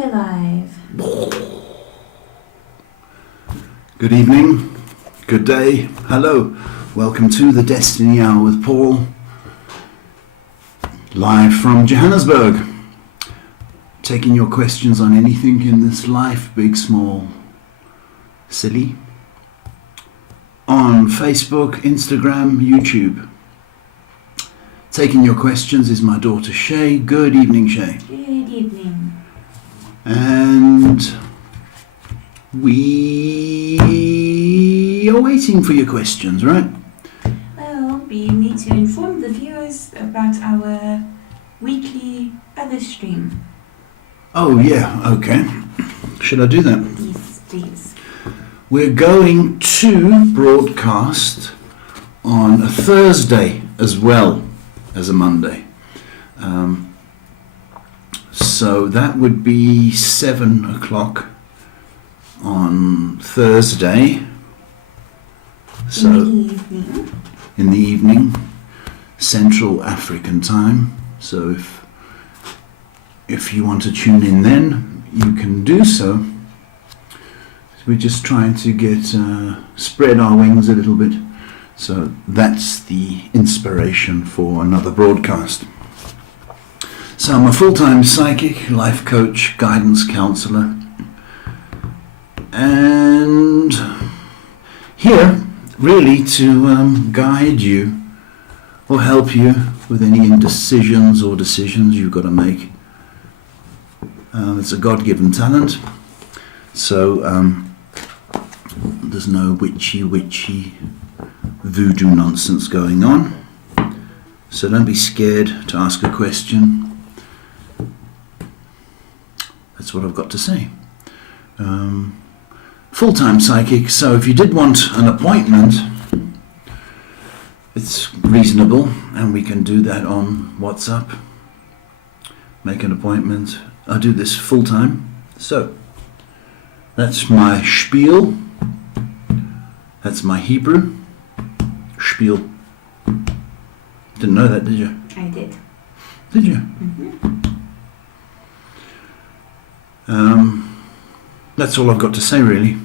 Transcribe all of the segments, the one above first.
we're live. Good evening, good day, hello. Welcome to the Destiny Hour with Paul, live from Johannesburg. Taking your questions on anything in this life, big, small, silly. On Facebook, Instagram, YouTube. Taking your questions is my daughter Shay. Good evening, Shay. Good evening. And we are waiting for your questions, right? Well, we need to inform the viewers about our weekly other stream. Oh yeah, okay. Should I do that? Yes, please. We're going to broadcast on a Thursday as well as a Monday. So that would be 7 o'clock on Thursday. So in the evening, Central African time. So if you want to tune in then, you can do so. We're just trying to get spread our wings a little bit. So that's the inspiration for another broadcast. So I'm a full-time psychic, life coach, guidance counselor, and here really to guide you or help you with any indecisions or decisions you've got to make. It's a God-given talent, so there's no witchy voodoo nonsense going on. So don't be scared to ask a question. That's what I've got to say. Full-time psychic, so if you did want an appointment, it's reasonable and we can do that on WhatsApp. Make an appointment. I do this full-time. So that's my spiel. That's my Hebrew. Spiel. Didn't know that, did you? I did. Did you? Mm-hmm. That's all I've got to say, really.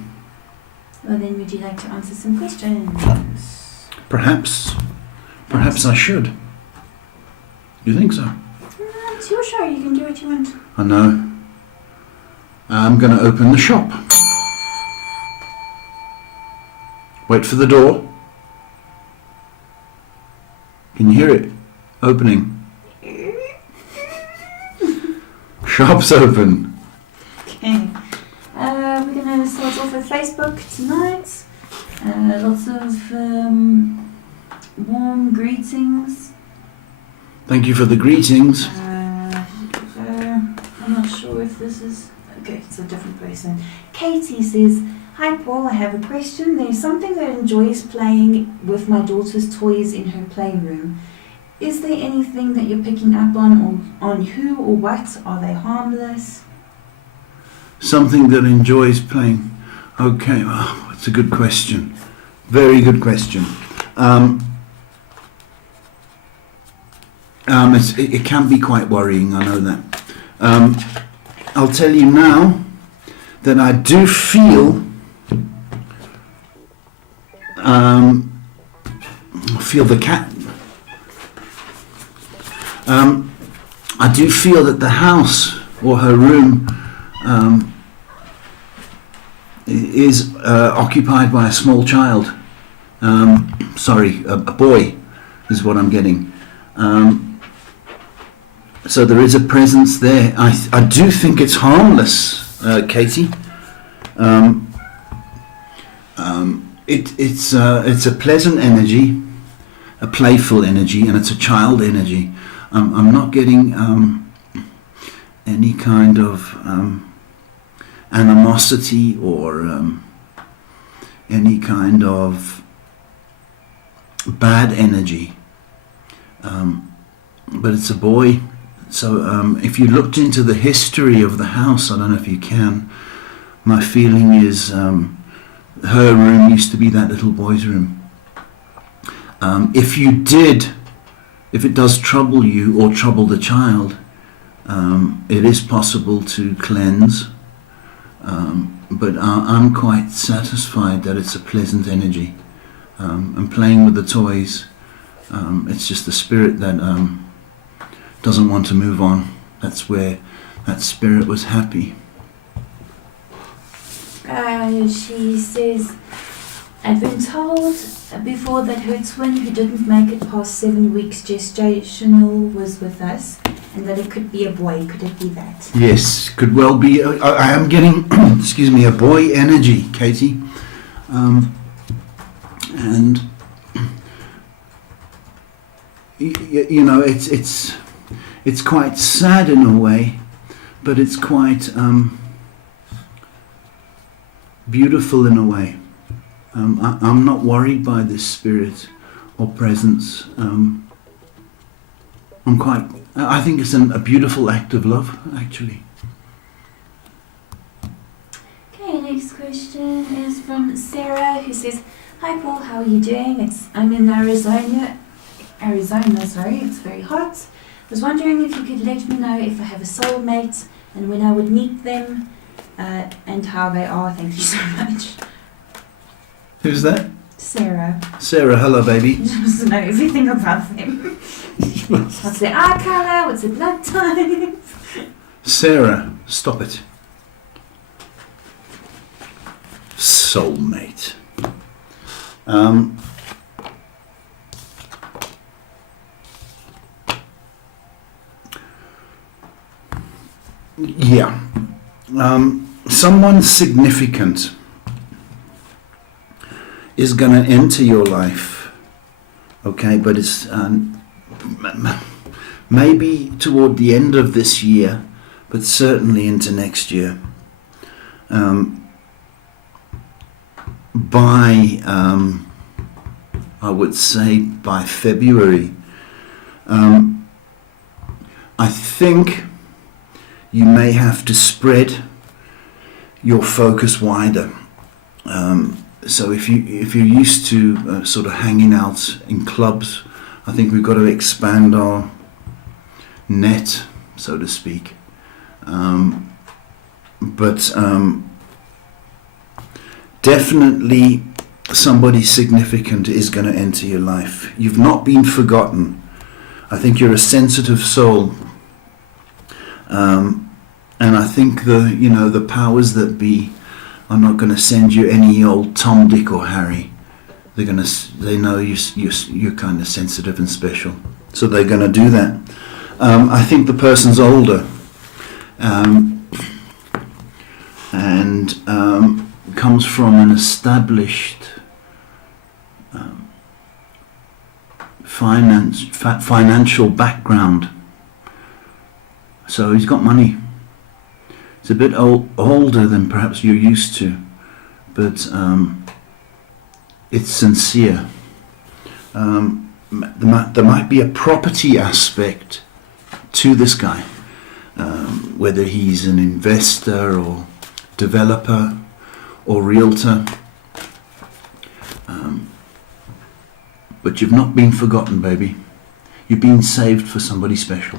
Well, then would you like to answer some questions? Perhaps I should. You think so? It's your show, you can do what you want. I know. I'm going to open the shop. Wait for the door. Can you hear it? Opening. Shop's open. Okay. We're going to start off with Facebook tonight. Lots of warm greetings. Thank you for the greetings. I'm not sure if this is... Okay, it's a different person. Katie says, "Hi Paul, I have a question. There's something that enjoys playing with my daughter's toys in her playroom. Is there anything that you're picking up on who or what? Are they harmless?" Something that enjoys playing. Okay, well, that's a good question. Very good question. It can be quite worrying, I know that. I'll tell you now that I do feel the cat. I do feel that the house or her room is occupied by a small child. Sorry, a boy is what I'm getting. So there is a presence there. I do think it's harmless, Katie. It's a pleasant energy, a playful energy, and it's a child energy. I'm not getting any kind of animosity or any kind of bad energy. But it's a boy. So if you looked into the history of the house, I don't know if you can, my feeling is her room used to be that little boy's room. If it does trouble you or trouble the child, It is possible to cleanse, but I'm quite satisfied that it's a pleasant energy. And playing with the toys, it's just the spirit that doesn't want to move on. That's where that spirit was happy. She says, I've been told before that her twin who didn't make it past 7 weeks gestational was with us, and that it could be a boy. Could it be that? Yes, could well be. I am getting, excuse me, a boy energy, Katie. And you know, it's quite sad in a way, but it's quite beautiful in a way. I'm not worried by this spirit or presence. I think it's a beautiful act of love, actually. Okay, next question is from Sarah, who says, "Hi Paul, how are you doing? I'm in Arizona. It's very hot. I was wondering if you could let me know if I have a soulmate and when I would meet them, and how they are. Thank you so much." Who's that? Sarah. Sarah, hello baby. She wants to know everything about them. What's their eye colour? What's their blood type? Sarah, stop it. Soulmate. Yeah. Someone significant is going to enter your life, okay, but it's maybe toward the end of this year, but certainly into next year. By I would say by February. I think you may have to spread your focus wider. So if you're used to sort of hanging out in clubs, I think we've got to expand our net, so to speak. But definitely somebody significant is going to enter your life. You've not been forgotten. I think you're a sensitive soul. And I think the powers that be are not going to send you any old Tom, Dick or Harry. They know you're kind of sensitive and special, so they're going to do that. I think the person's older, and comes from an established financial background. So he's got money. It's a bit older than perhaps you're used to, but it's sincere. There might be a property aspect to this guy, whether he's an investor or developer or realtor. But you've not been forgotten, baby. You've been saved for somebody special.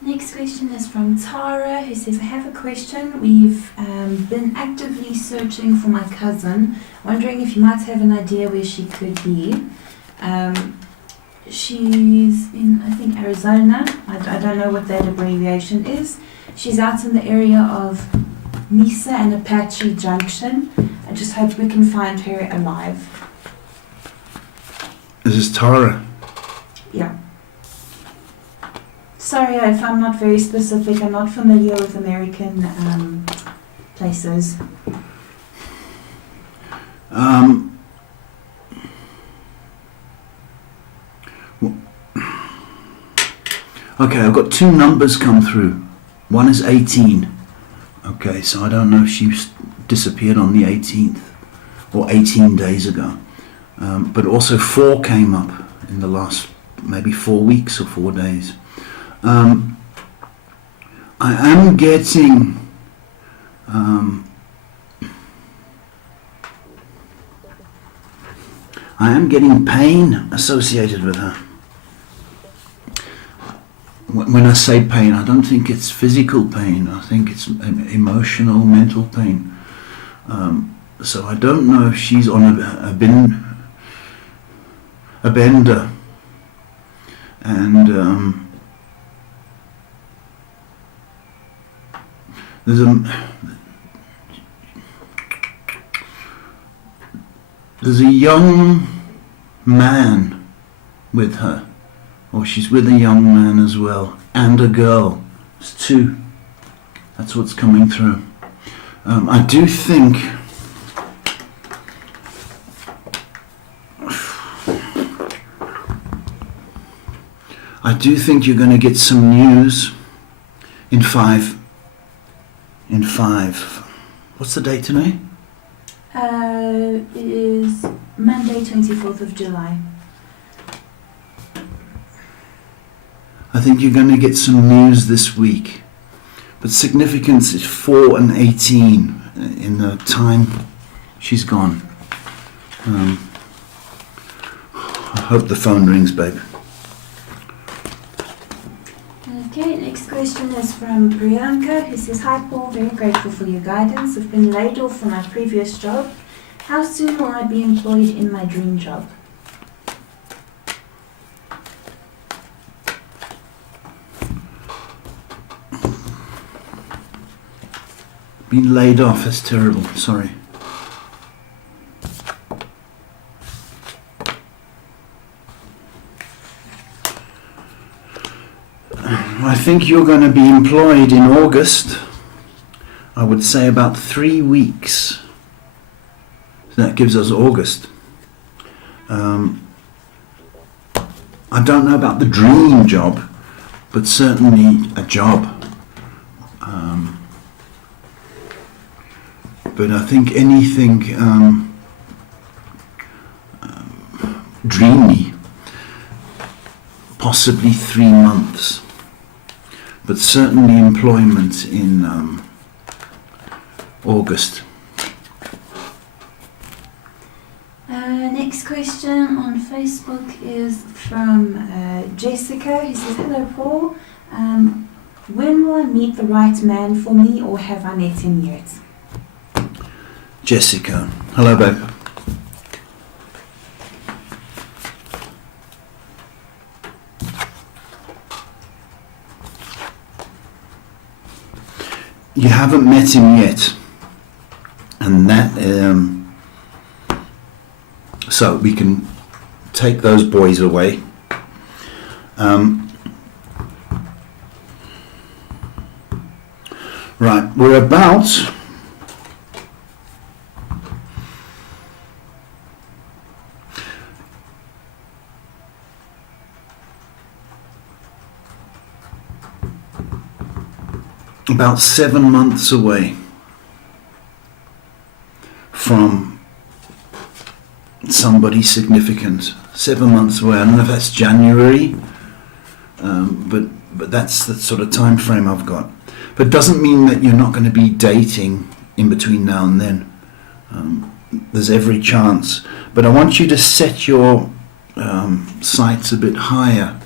Next question is from Tara, who says, "I have a question. We've been actively searching for my cousin, wondering if you might have an idea where she could be. She's in, I think, Arizona. I don't know what that abbreviation is. She's out in the area of Mesa and Apache Junction. I just hope we can find her alive." This is Tara. Yeah. Sorry if I'm not very specific. I'm not familiar with American places. Okay, I've got two numbers come through. One is 18. Okay, so I don't know if she disappeared on the 18th or 18 days ago. But also 4 came up in the last maybe 4 weeks or 4 days. I am getting pain associated with her. when I say pain, I don't think it's physical pain. I think it's emotional, mental pain. So I don't know if she's on a bender, and there's a young man with her, or she's with a young man as well, and a girl. It's two. That's what's coming through. I do think you're going to get some news in five. What's the date today? It is Monday, 24th of July. I think you're going to get some news this week. But significance is 4 and 18 in the time she's gone. I hope the phone rings, babe. Okay, next question is from Priyanka, who says, "Hi Paul, very grateful for your guidance. I've been laid off from my previous job. How soon will I be employed in my dream job?" Been laid off, that's terrible, sorry. I think you're going to be employed in August. I would say about 3 weeks. So that gives us August. I don't know about the dream job, but certainly a job. But I think anything dreamy, possibly 3 months. But certainly employment in August. Next question on Facebook is from Jessica, who says, "Hello Paul, when will I meet the right man for me, or have I met him yet?" Jessica, hello babe. You haven't met him yet, and that so we can take those boys away. Right, we're about about 7 months away from somebody significant. 7 months away. I don't know if that's January, but that's the sort of time frame I've got. But it doesn't mean that you're not going to be dating in between now and then. There's every chance. But I want you to set your sights a bit higher,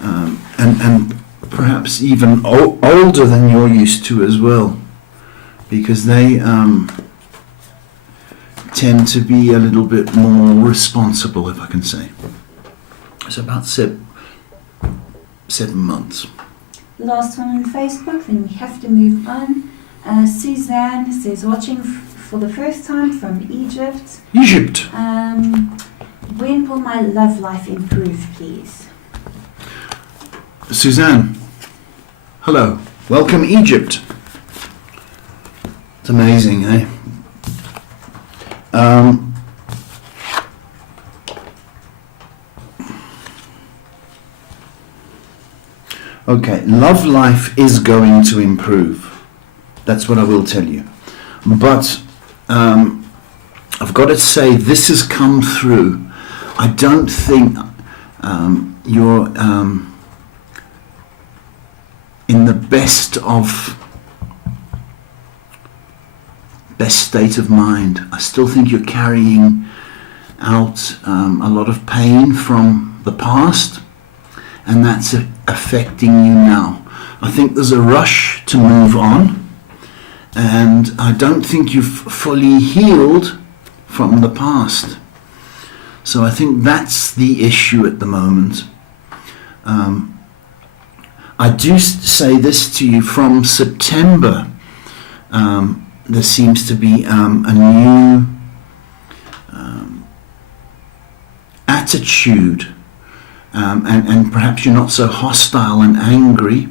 and perhaps even older than you're used to as well, because they tend to be a little bit more responsible, if I can say. It's about 7 months. Last one on Facebook, then we have to move on. Suzanne says, "Watching for the first time from Egypt. When will my love life improve, please?" Suzanne, hello. Welcome, Egypt. It's amazing, eh? Okay, love life is going to improve. That's what I will tell you. But I've got to say, this has come through. I don't think you're in the best state of mind. I still think you're carrying out a lot of pain from the past, and that's affecting you now. I think there's a rush to move on, and I don't think you've fully healed from the past. So I think that's the issue at the moment. I do say this to you, from September, there seems to be a new attitude, and perhaps you're not so hostile and angry,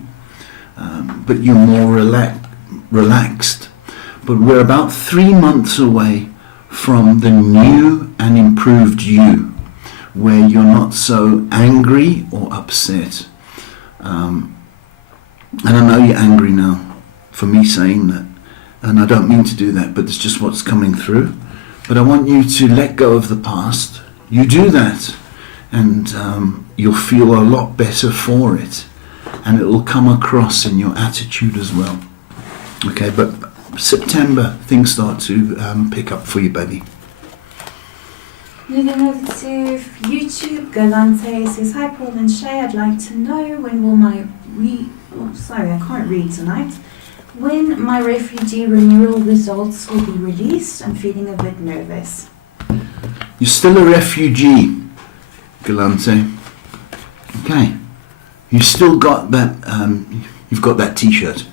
but you're more relaxed. But we're about 3 months away from the new and improved you, where you're not so angry or upset. And I know you're angry now for me saying that, and I don't mean to do that, but it's just what's coming through. But I want you to let go of the past. You do that, and you'll feel a lot better for it, and it will come across in your attitude as well. Okay, but September, things start to pick up for you, baby. Moving over to YouTube, Galante says, "Hi Paul and Shay, I'd like to know when will my I can't read tonight. When my refugee renewal results will be released. I'm feeling a bit nervous." You're still a refugee, Galante. Okay. You've still got that, you've got that t-shirt.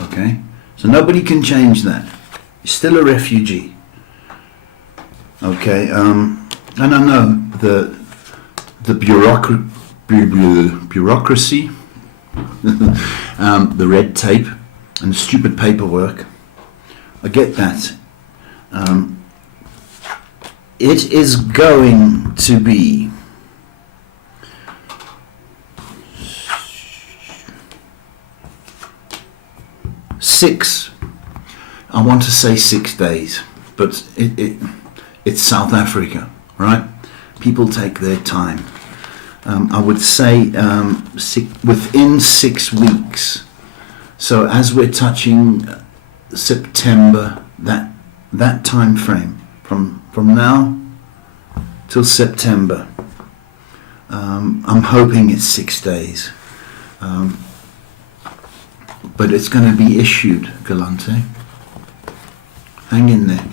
Okay. So nobody can change that. You're still a refugee. Okay. And I know the bureaucracy, the red tape and the stupid paperwork. I get that. It is going to be I want to say 6 days, but it's South Africa, right? People take their time. I would say within 6 weeks. So as we're touching September, that time frame, from now till September, I'm hoping it's 6 days. But it's going to be issued, Galante. Hang in there.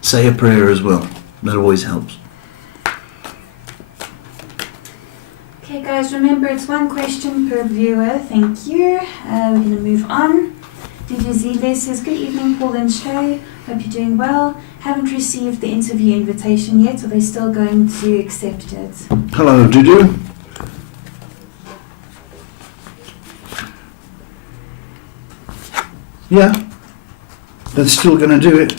Say a prayer as well. That always helps. Okay guys, remember it's 1 question per viewer. Thank you. We're going to move on. Dudu Zile says, "Good evening Paul and Shay. Hope you're doing well. Haven't received the interview invitation yet. Are they still going to accept it?" Hello, Dudu. Yeah, they're still going to do it.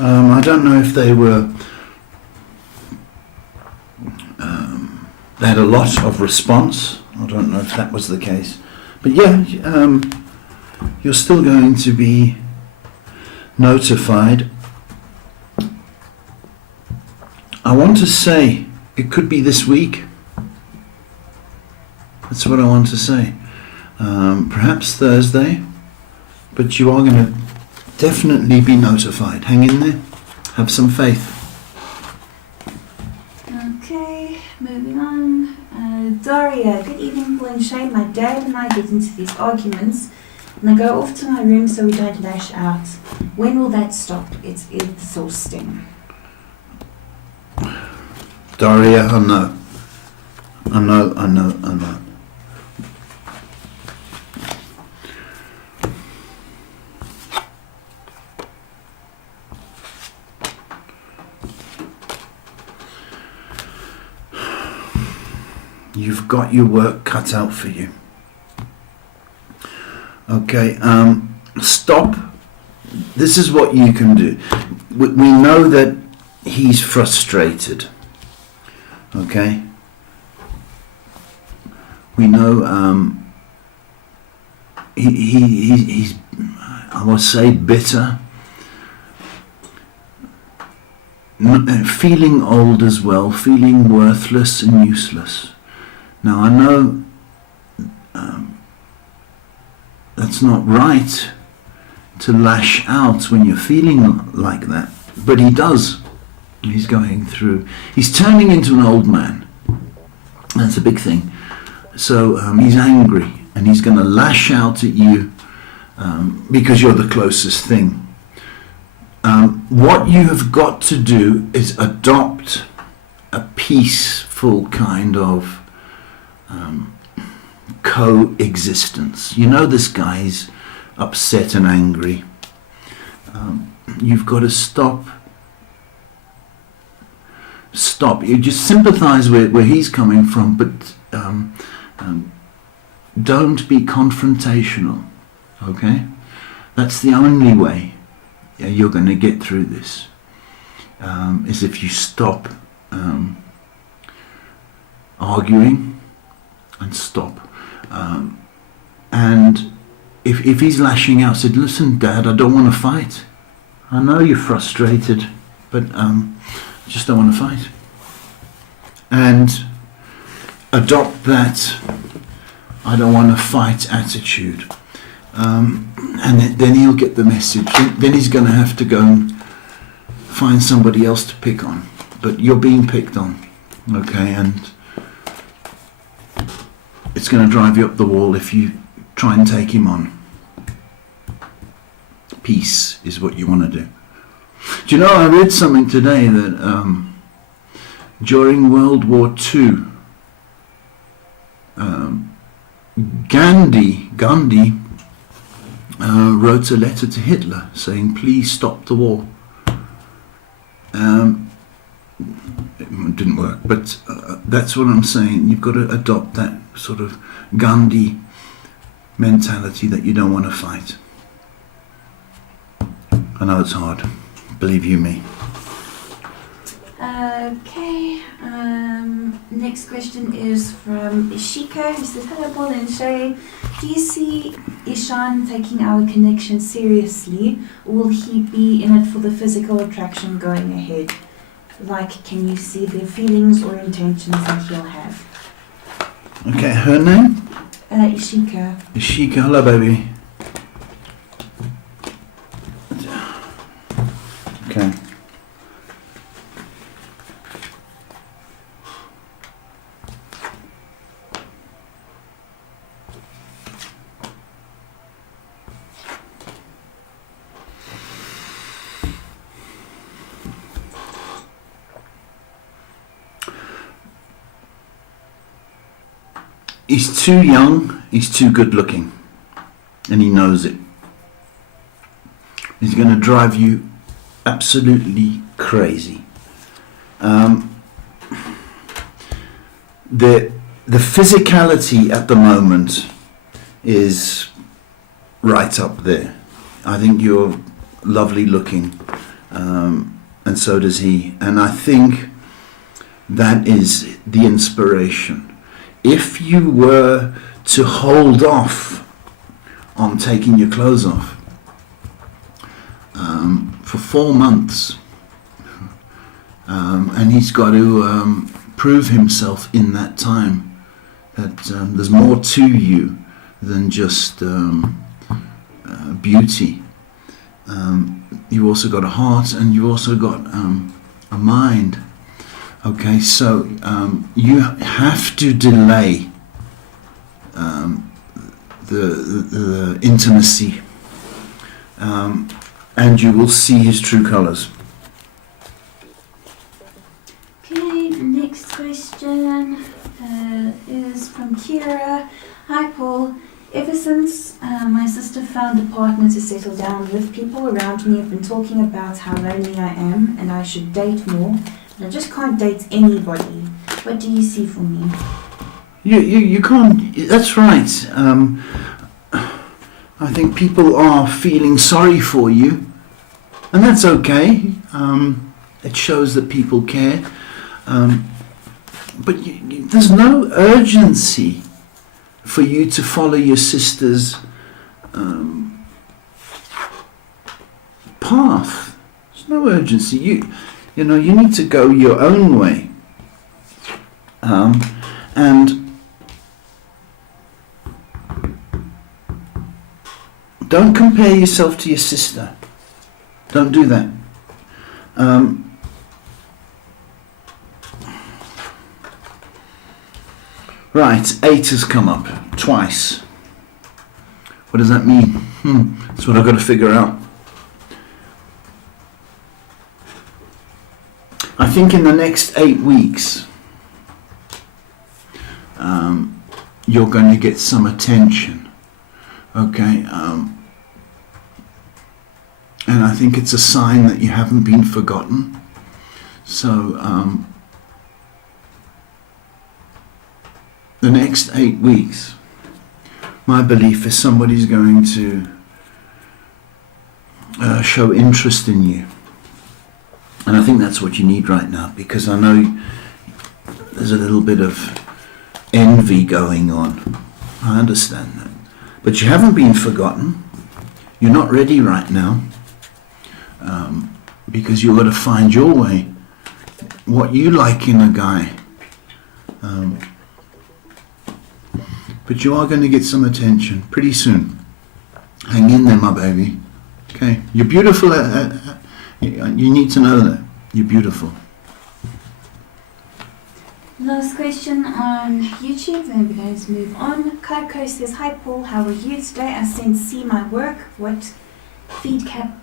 I don't know if they were... they had a lot of response. I don't know if that was the case. But yeah, you're still going to be notified. I want to say it could be this week. That's what I want to say. Perhaps Thursday. But you are going to definitely be notified. Hang in there. Have some faith. Okay, moving on. Daria, "Good evening Paul and Shay. My dad and I get into these arguments and I go off to my room so we don't lash out. When will that stop? It's exhausting." Daria, I know. You've got your work cut out for you. Okay, stop. This is what you can do. We know that he's frustrated. Okay? We know he's, I would say, bitter. Feeling old as well, feeling worthless and useless. Now I know that's not right to lash out when you're feeling like that, but he does. He's going through, he's turning into an old man. That's a big thing. So he's angry and he's going to lash out at you because you're the closest thing. What you have got to do is adopt a peaceful kind of coexistence. You know this guy's upset and angry. You've got to stop. You just sympathize with where he's coming from, but don't be confrontational. Okay, that's the only way you're going to get through this. Is if you stop arguing and stop. And if he's lashing out, said, "Listen, Dad, I don't want to fight. I know you're frustrated, but I just don't want to fight." And adopt that "I don't want to fight" attitude. And then he'll get the message. Then he's going to have to go and find somebody else to pick on. But you're being picked on, okay? And it's going to drive you up the wall if you try and take him on. Peace is what you want to do. Do you know, I read something today that during World War II, Gandhi wrote a letter to Hitler saying, "Please stop the war." It didn't work, but that's what I'm saying. You've got to adopt that sort of Gandhi mentality that you don't want to fight. I know it's hard, believe you me. Okay, next question is from Ishiko, who says, "Hello Paul and Shay, do you see Ishan taking our connection seriously, or will he be in it for the physical attraction going ahead? Like, can you see the feelings or intentions that he'll have?" Okay, her name? Ishiko. Ishika, hello baby. Okay. He's too young, he's too good looking, and he knows it. He's going to drive you absolutely crazy. The physicality at the moment is right up there. I think you're lovely looking, and so does he. And I think that is the inspiration. If you were to hold off on taking your clothes off for 4 months, and he's got to prove himself in that time that there's more to you than just beauty. You've also got a heart, and you've also got a mind. Okay, so you have to delay the intimacy, and you will see his true colours. Okay, next question is from Kira. "Hi Paul, ever since my sister found a partner to settle down with, people around me have been talking about how lonely I am and I should date more. I just can't date anybody. What do you see for me?" You can't. That's right. I think people are feeling sorry for you, and that's okay. It shows that people care. But there's no urgency for you to follow your sister's path. There's no urgency. You know, you need to go your own way. And don't compare yourself to your sister. Don't do that. Right, 8 has come up twice. What does that mean? That's what I've got to figure out. I think in the next 8 weeks, you're going to get some attention. Okay? And I think it's a sign that you haven't been forgotten. So, the next 8 weeks, my belief is somebody's going to show interest in you. And I think that's what you need right now, because I know there's a little bit of envy going on. I understand that. But you haven't been forgotten. You're not ready right now, because you've got to find your way, what you like in a guy. But you are going to get some attention pretty soon. Hang in there, my baby. Okay, you're beautiful. You need to know that you're beautiful. Last question on YouTube, and we're going to move on. Kaiko says, "Hi Paul, how are you today? I sent see my work. What feedback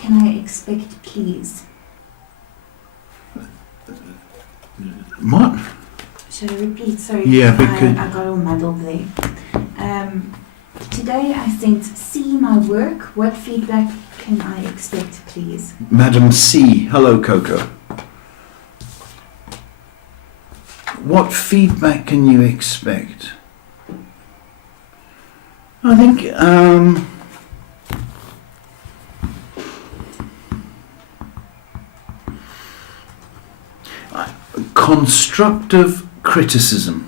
can I expect, please?" What? Should I repeat? Sorry, yeah, because I got all muddled there. Today I sent see my work. What feedback can I expect, please? Madam C. Hello, Coco. What feedback can you expect? I think constructive criticism.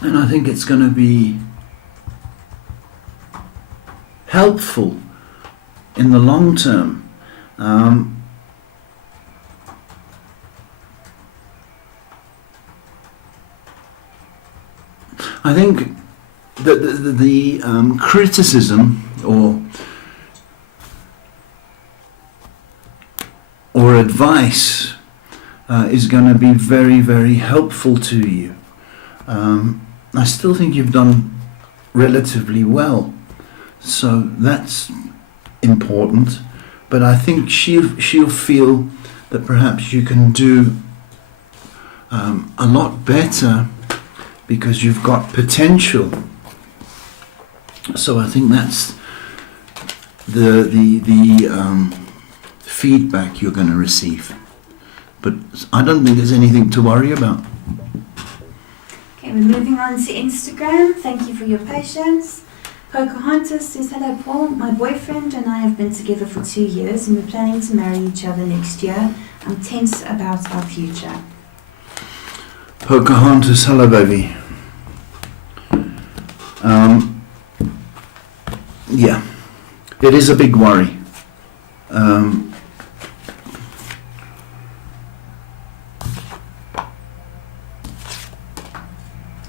And I think it's going to be helpful in the long term. I think that the criticism or advice is going to be very, very helpful to you. I still think you've done relatively well, so that's important. But I think she'll feel that perhaps you can do a lot better because you've got potential. So I think that's the feedback you're going to receive. But I don't think there's anything to worry about. Okay, we're moving on to Instagram. Thank you for your patience. Pocahontas says, "Hello Paul, my boyfriend and I have been together for 2 years and we're planning to marry each other next year. I'm tense about our future." Pocahontas, hello baby. Yeah, it is a big worry.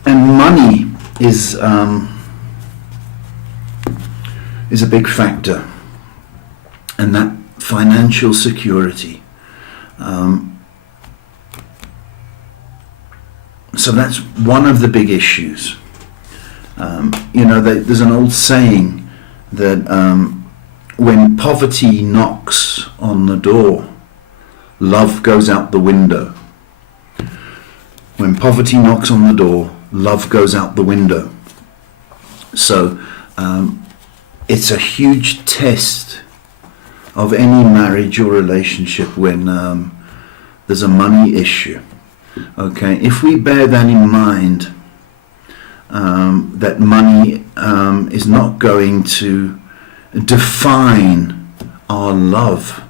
And money is a big factor, and that financial security. So that's one of the big issues. There's an old saying that when poverty knocks on the door, love goes out the window. When poverty knocks on the door, love goes out the window. So it's a huge test of any marriage or relationship when there's a money issue. Okay, if we bear that in mind, that money is not going to define our love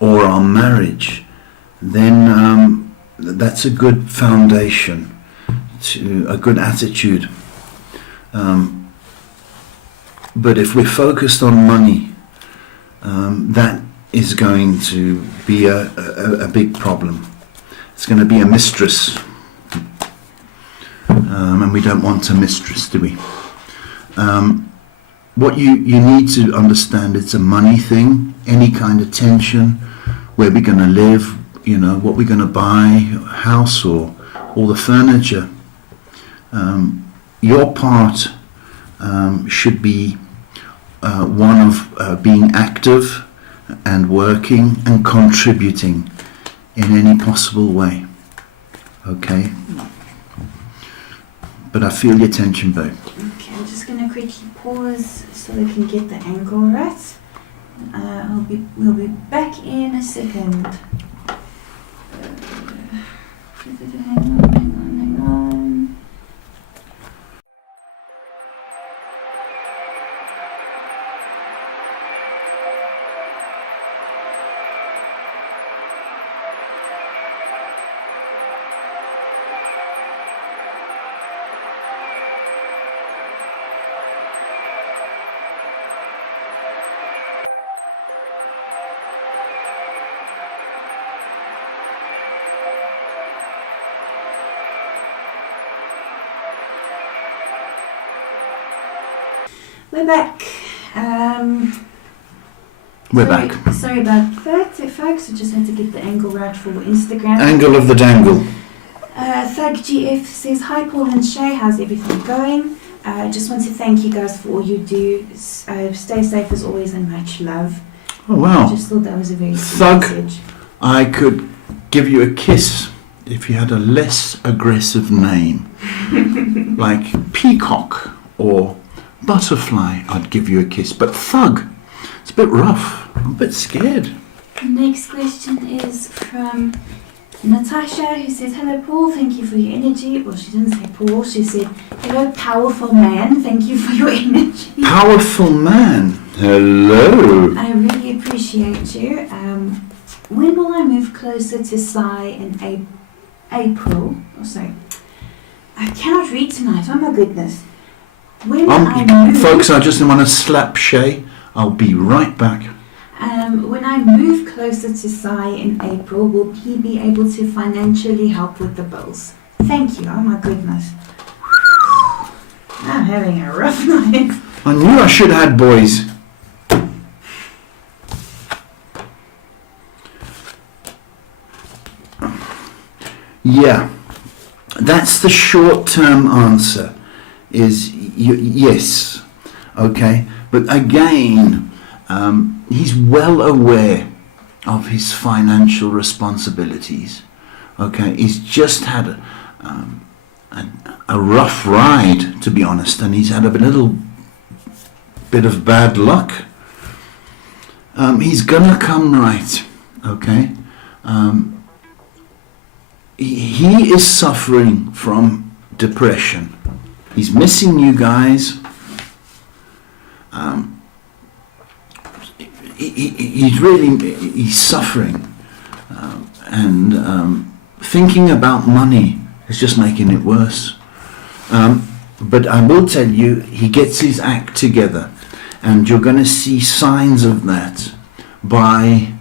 or our marriage, then that's a good foundation, to a good attitude. But if we're focused on money, that is going to be a big problem. It's going to be a mistress. And we don't want a mistress, do we? What you need to understand, it's a money thing. Any kind of tension, where we're going to live, what we're going to buy, house or all the furniture. Your part should be one of being active and working and contributing in any possible way. Okay? But I feel your tension, babe. Okay, I'm just going to quickly pause so we can get the angle right. We'll be back in a second. Hang on. We're back. We're back. Sorry about that, folks. I just had to get the angle right for Instagram. Angle of the dangle. Thug GF says, "Hi Paul and Shay, how's everything going? Just want to thank you guys for all you do. Stay safe as always and much love." Oh wow. I just thought that was a very sweet Thug. message. I could give you a kiss if you had a less aggressive name. Like Peacock or Butterfly, I'd give you a kiss. But Thug, it's a bit rough. I'm a bit scared. The next question is from Natasha, who says, "Hello Paul, thank you for your energy." Well, she didn't say Paul, she said, "Hello powerful man, thank you for your energy." Powerful man. Hello. I really appreciate you. When will I move closer to Sai in April? Oh, sorry. I cannot read tonight, oh my goodness. When I move, folks, I just want to slap Shay. I'll be right back. when I move closer to Sai in April, will he be able to financially help with the bills? Thank you, oh my goodness. I'm having a rough night. I knew I should have had boys. Yeah, that's the short-term answer. Yes, okay. But again, he's well aware of his financial responsibilities. Okay, he's just had a rough ride, to be honest, and he's had a little bit of bad luck. He's gonna come right. Okay. He is suffering from depression. He's missing you guys. He's suffering, and thinking about money is just making it worse. But I will tell you, he gets his act together, and you're going to see signs of that by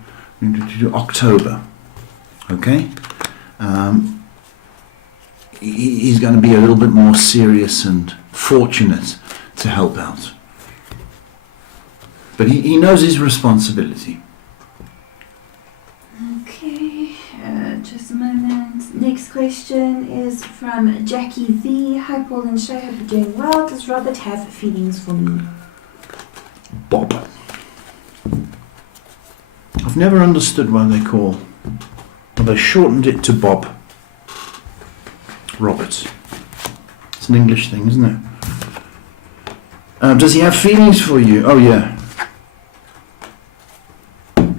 October. Okay. He's going to be a little bit more serious and fortunate to help out. But he knows his responsibility. Okay, just a moment. Next question is from Jackie V. "Hi Paul and Shay, hope you're doing well. Does Robert have feelings for me?" Bob. I've never understood why they shortened it to Bob. Robert. It's an English thing, isn't it? Does he have feelings for you? Oh yeah.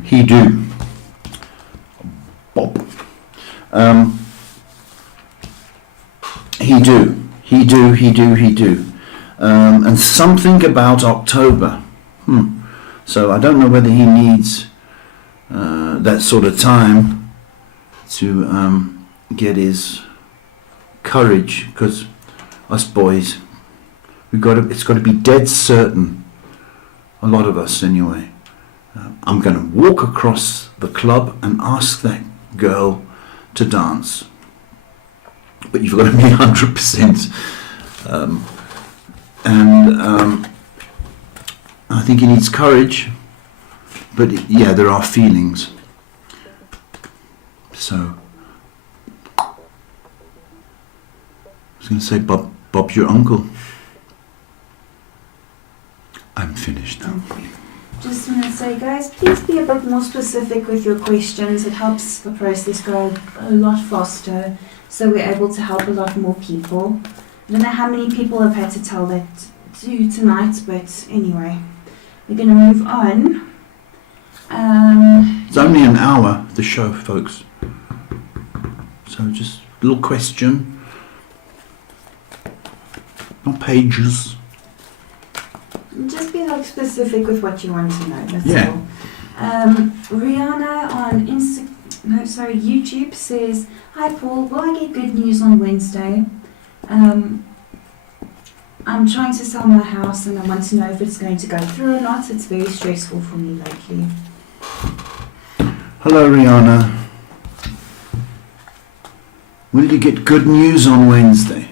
He do. Bob. He do. And something about October. So I don't know whether he needs that sort of time to get his courage, because us boys, it's got to be dead certain, a lot of us anyway. I'm going to walk across the club and ask that girl to dance, but you've got to be 100%. I think he needs courage, but yeah, there are feelings. So I was going to say Bob's your uncle. I'm finished now. Okay. Just want to say, guys, please be a bit more specific with your questions. It helps the process go a lot faster, so we're able to help a lot more people. I don't know how many people I've had to tell that to tonight, but anyway, we're going to move on. It's only an hour, the show, folks. So just a little question. Not pages. Just be like specific with what you want to know, that's Yeah. all. Rihanna on YouTube says, "Hi Paul, will I get good news on Wednesday? I'm trying to sell my house and I want to know if it's going to go through or not. It's very stressful for me lately." Hello, Rihanna. Will you get good news on Wednesday?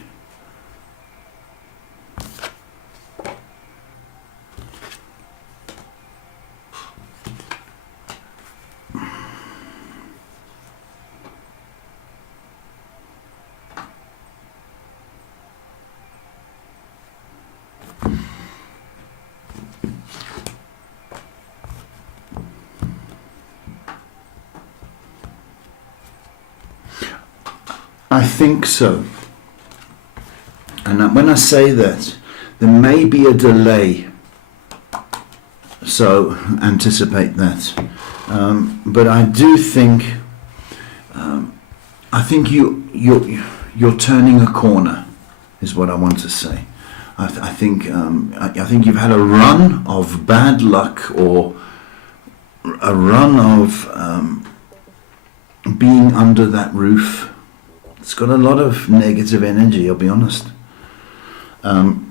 I think so. And when I say that, there may be a delay. So anticipate that. But I do think, you're turning a corner, is what I want to say. I think you've had a run of bad luck, or a run of being under that roof. It's got a lot of negative energy, I'll be honest. And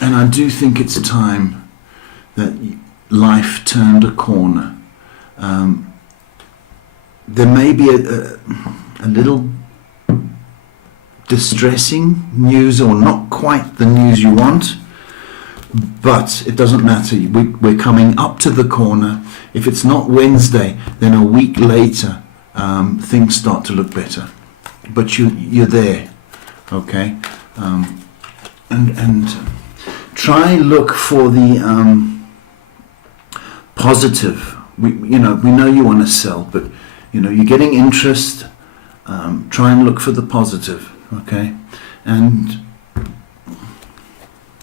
I do think it's time that life turned a corner. There may be a little distressing news, or not quite the news you want, but it doesn't matter. We're coming up to the corner. If it's not Wednesday, then a week later, things start to look better. But you're there, okay? And try look for the positive. We know you want to sell, but you're getting interest. Try and look for the positive, okay? And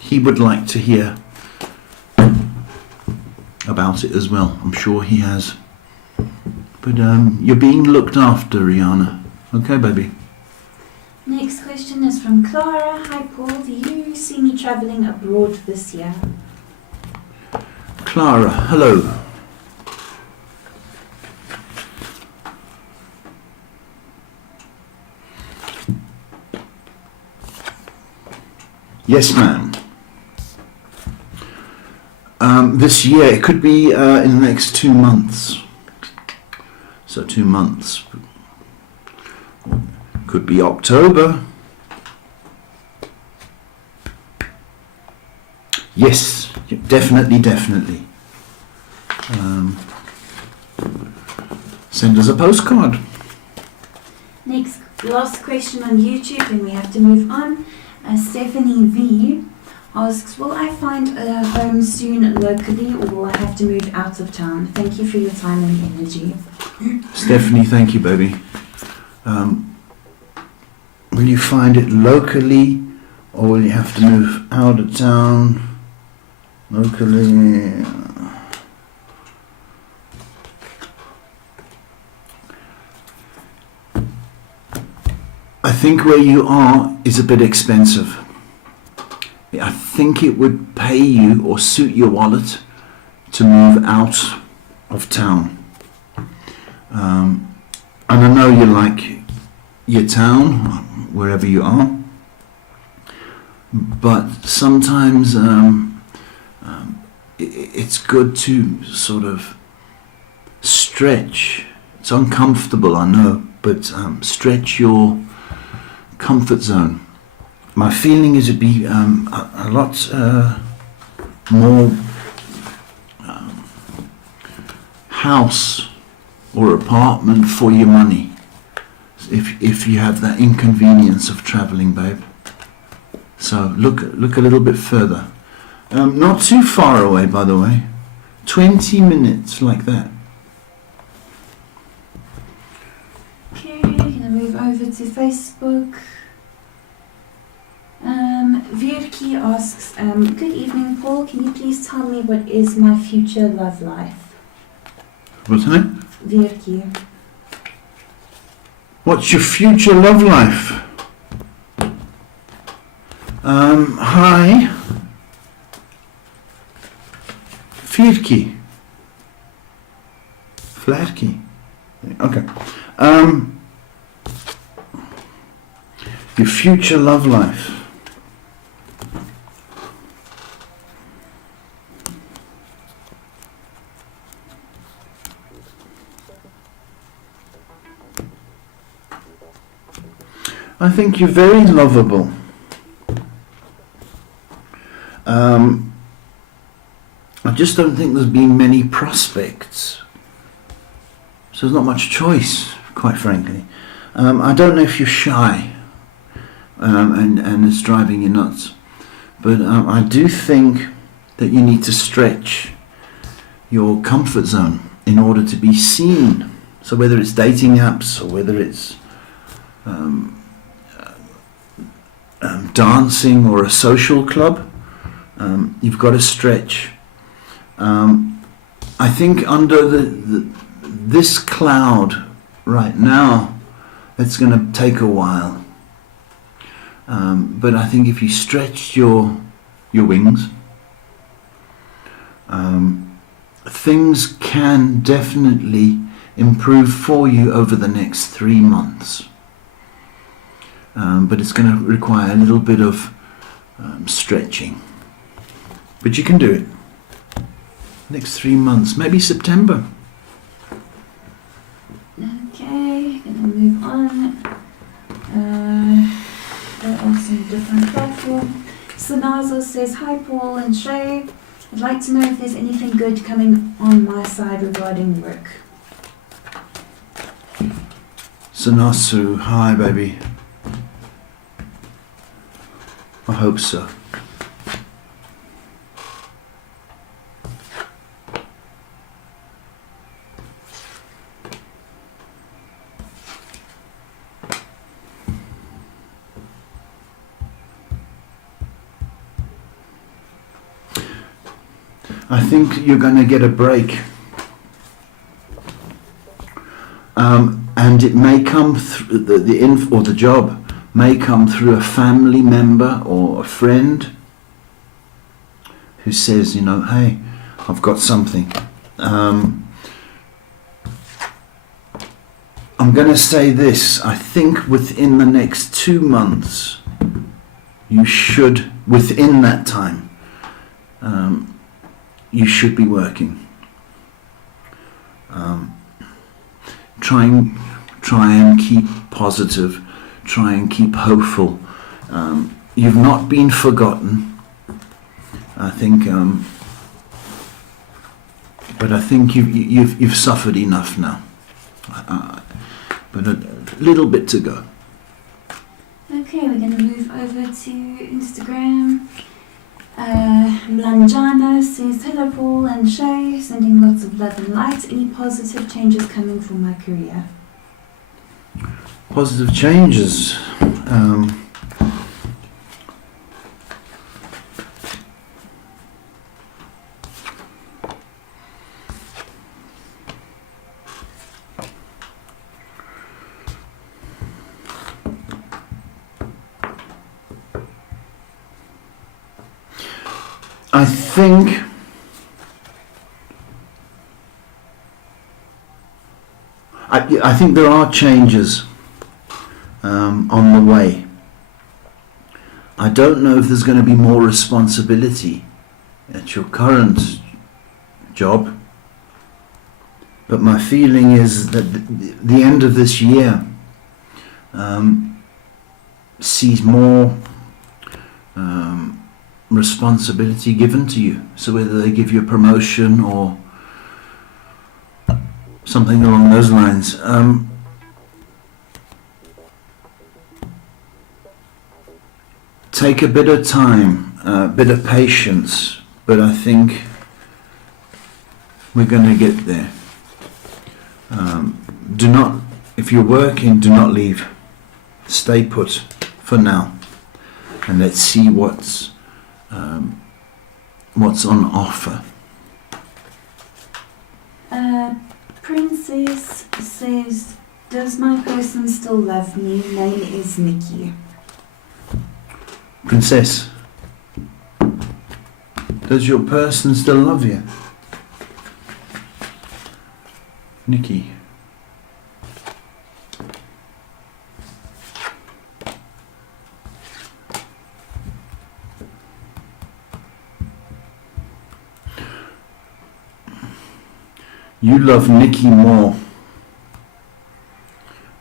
he would like to hear about it as well. I'm sure he has. But you're being looked after, Rihanna. Okay, baby. Next question is from Clara. "Hi Paul, do you see me travelling abroad this year?" Clara, hello. Yes, ma'am. This year, it could be in the next 2 months. So 2 months. Could be October. Yes, definitely. Send us a postcard. Last question on YouTube, and we have to move on. Stephanie V asks, "Will I find a home soon locally, or will I have to move out of town? Thank you for your time and energy." Stephanie, thank you, baby. Will you find it locally, or will you have to move out of town? Locally. I think where you are is a bit expensive. I think it would pay you or suit your wallet to move out of town. And I know you like your town, wherever you are, but sometimes it's good to sort of stretch. It's uncomfortable, I know, but stretch your comfort zone. My feeling is it'd be a lot more house or apartment for your money. If you have that inconvenience of traveling, babe. So look a little bit further. Not too far away, by the way. 20 minutes, like that. Okay, gonna move over to Facebook. Virki asks, good evening, Paul. Can you please tell me what is my future love life? What's her name? Virki. What's your future love life? Hi. Virki. Flatki. Okay. Your future love life. I think you're very lovable. I just don't think there's been many prospects. So there's not much choice, quite frankly. I don't know if you're shy and it's driving you nuts. But I do think that you need to stretch your comfort zone in order to be seen. So whether it's dating apps or whether it's dancing or a social club, you've got to stretch. I think under this cloud right now, it's going to take a while. But I think if you stretch your wings, things can definitely improve for you over the next 3 months. But it's going to require a little bit of stretching. But you can do it. Next 3 months, maybe September. Okay, gonna move on. There are some different platforms. Sanazo says, hi Paul and Shay. I'd like to know if there's anything good coming on my side regarding work. Sanasu, hi baby. I hope so. I think you're going to get a break, and it may come through the job may come through a family member or a friend who says, hey, I've got something. I'm going to say this. I think within the next 2 months, you should, within that time, you should be working. Try and keep positive. Try and keep hopeful. You've not been forgotten. I think, but I think you've suffered enough now. But a little bit to go. Okay, we're going to move over to Instagram. Mlanjana says, hello Paul and Shay, sending lots of love and light. Any positive changes coming from my career? Positive changes. I think there are changes on the way. I don't know if there's going to be more responsibility at your current job, but my feeling is that the end of this year sees more responsibility given to you. So whether they give you a promotion or something along those lines. Take a bit of time, a bit of patience, but I think we're going to get there. Do not, if you're working, do not leave. Stay put for now, and let's see what's on offer. Princess says, does my person still love me? Name is Nikki. Princess, does your person still love you? Nikki. You love Nikki more,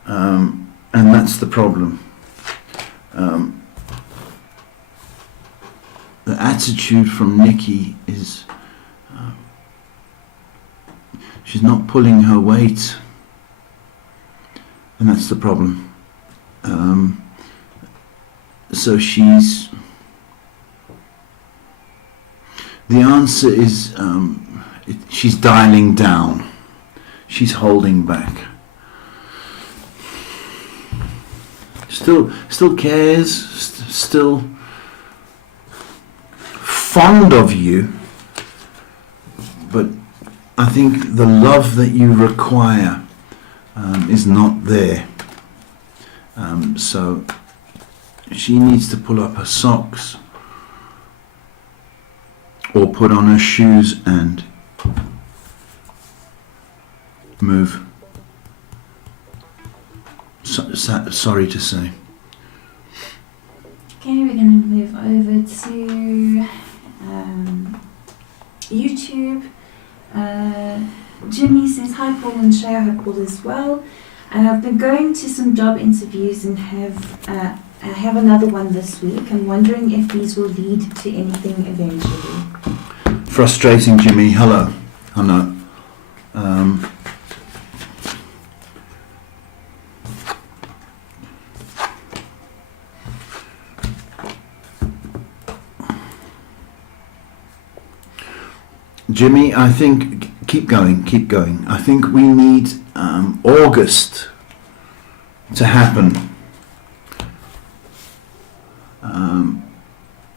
and that's the problem. The attitude from Nikki is she's not pulling her weight, and that's the problem. So the answer is she's dialing down. She's holding back. Still cares, still fond of you, but I think the love that you require is not there. So she needs to pull up her socks or put on her shoes and move. Sorry to say. Okay, we're going to move over to YouTube. Jimmy says, hi Paul and Shay, I hope all is well. I've been going to some job interviews and I have another one this week. I'm wondering if these will lead to anything eventually. Frustrating, Jimmy. Hello. I know. Jimmy, I think keep going. I think we need August to happen.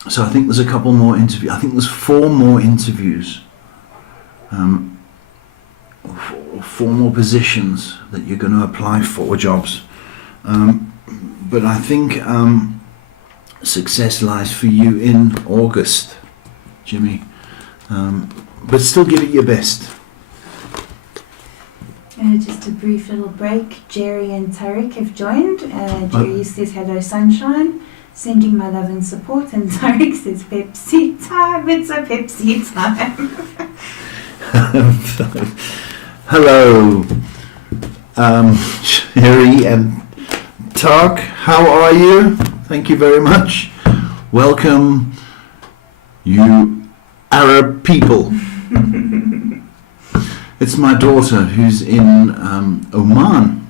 So I think there's a couple more interviews. I think there's 4 more interviews, 4 more positions that you're going to apply for, jobs. But I think success lies for you in August, Jimmy. But still give it your best. Just a brief little break. Jerry and Tarek have joined. Jerry says, hello sunshine, sending my love and support. And Tarek says, Pepsi time, it's a Pepsi time. Hello, Jerry and Tarek, how are you? Thank you very much. Welcome, you Arab people. It's my daughter who's in Oman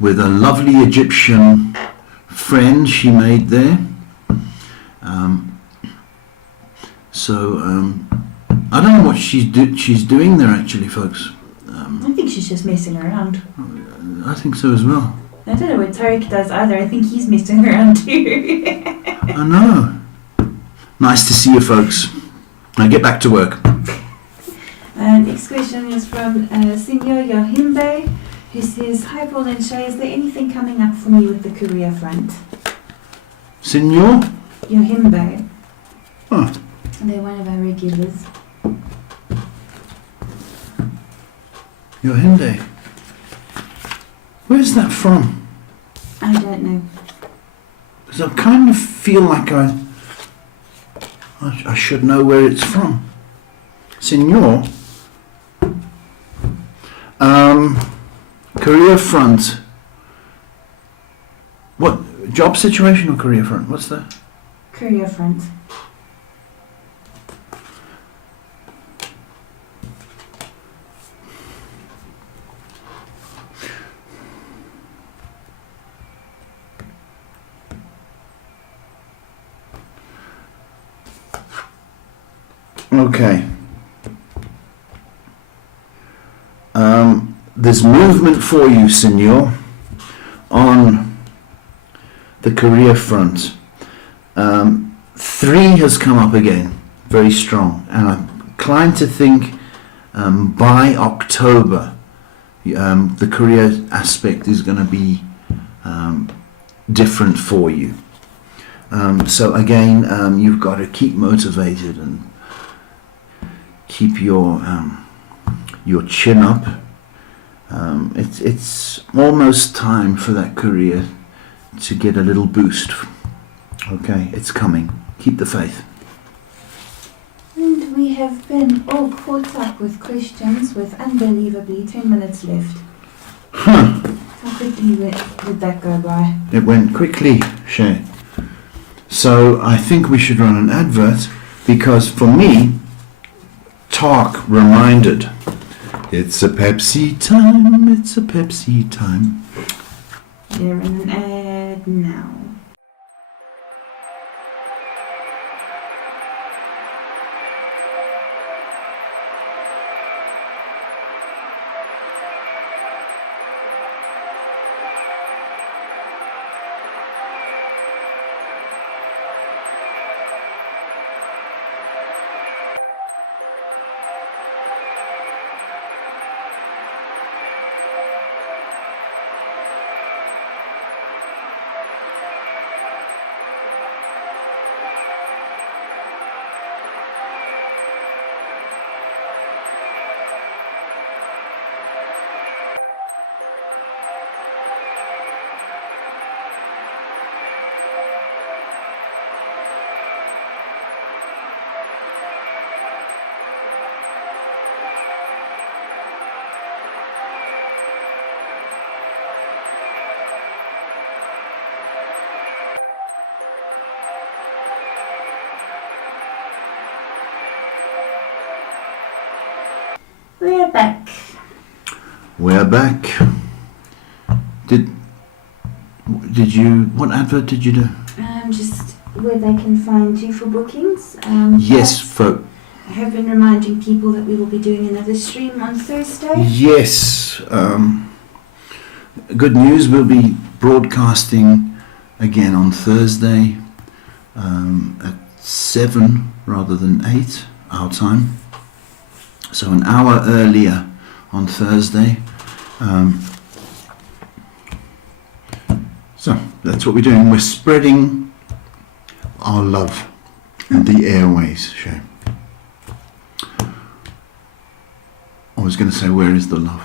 with a lovely Egyptian friend she made there. I don't know what she's doing there actually, folks. I think she's just messing around. I think so as well. I don't know what Tarek does either. I think he's messing around too. I know. Nice to see you, folks. Now get back to work. Next question is from Senor Yohimbe, who says, hi Paul and Shay, is there anything coming up for me with the career front? Senor? Yohimbe. Huh. They're one of our regulars. Your Hyundai. Where's that from? I don't know. Because I kind of feel like I should know where it's from. Senor? Career front. What? Job situation or career front? What's that? Career front. Okay. There's movement for you, Senor, on the career front. 3 has come up again, very strong, and I'm inclined to think by October the career aspect is going to be different for you. So again, you've got to keep motivated and keep your chin up. It's almost time for that career to get a little boost. Okay, it's coming. Keep the faith. And we have been all caught up with questions with unbelievably 10 minutes left. Huh. How quickly did that go by? It went quickly, Shay. So I think we should run an advert because for me, talk reminded. It's a Pepsi time, it's a Pepsi time. They're in an ad now. We're back. We're back. Did you? What advert did you do? Just where they can find you for bookings. Yes, I have been reminding people that we will be doing another stream on Thursday. Yes. Good news. We'll be broadcasting again on Thursday at 7 rather than 8 our time. So an hour earlier on Thursday. So that's what we're doing. We're spreading our love and the airways, Shay. I was going to say, where is the love?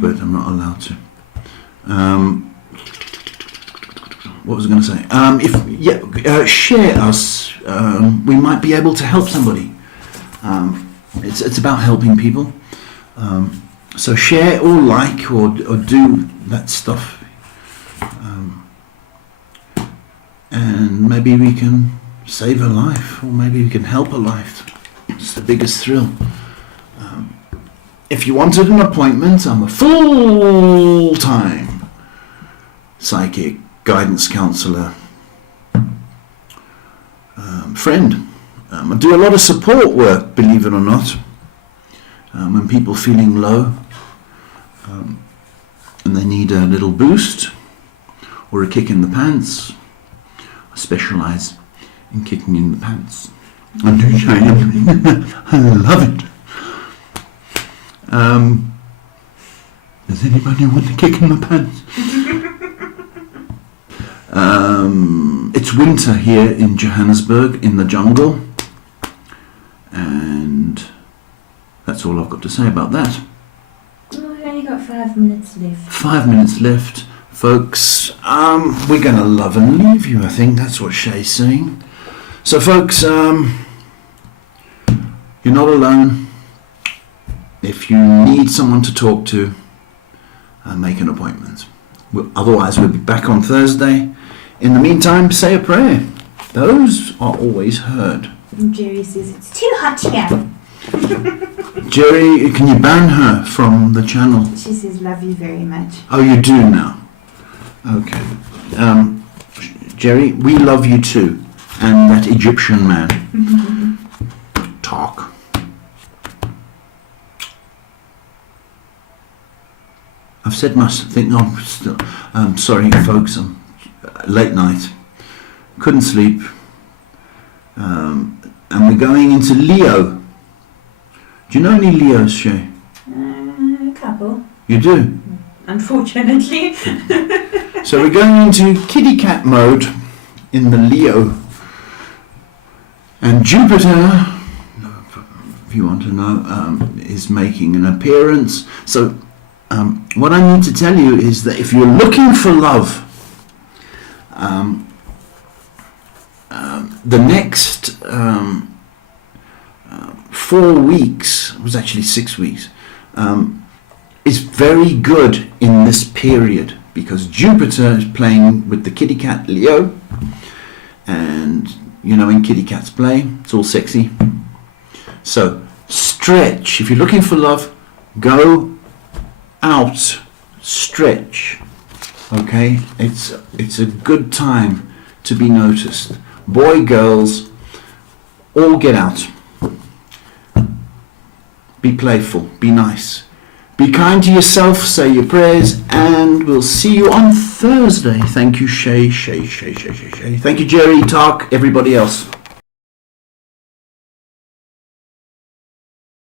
But I'm not allowed to. What was I going to say? Share us. We might be able to help somebody. It's about helping people. So share or like or do that stuff. And maybe we can save a life, or maybe we can help a life. It's the biggest thrill. If you wanted an appointment, I'm a full-time psychic, guidance counsellor, friend. I do a lot of support work, believe it or not, when people are feeling low and they need a little boost or a kick in the pants. I specialise in kicking in the pants. I love it. Does anybody want to kick in the pants? It's winter here in Johannesburg, in the jungle, and that's all I've got to say about that. Well, we've only got 5 minutes left. 5 minutes left, folks. We're going to love and leave you, I think. That's what Shay's saying. So, folks, you're not alone. If you need someone to talk to, make an appointment. Otherwise, we'll be back on Thursday. In the meantime, say a prayer. Those are always heard. And Jerry says it's too hot here. Jerry, can you ban her from the channel? She says love you very much. Oh, you do now. Okay. Jerry, we love you too. and that Egyptian man. Talk. I've said my thing. I'm sorry, folks. Late night. Couldn't sleep. And we're going into Leo. Do you know any Leos, Shay? A couple. You do? Unfortunately. So we're going into kitty cat mode in the Leo. And Jupiter, if you want to know, is making an appearance. So what I need to tell you is that if you're looking for love, the next 4 weeks, it was actually 6 weeks, is very good in this period because Jupiter is playing with the kitty cat Leo, and you know when kitty cats play, it's all sexy. So stretch. If you're looking for love, go out, stretch. Okay, it's a good time to be noticed. Boy, girls, all get out. Be playful, be nice. Be kind to yourself, say your prayers, and we'll see you on Thursday. Thank you, Shay. Thank you, Jerry, Talk, everybody else.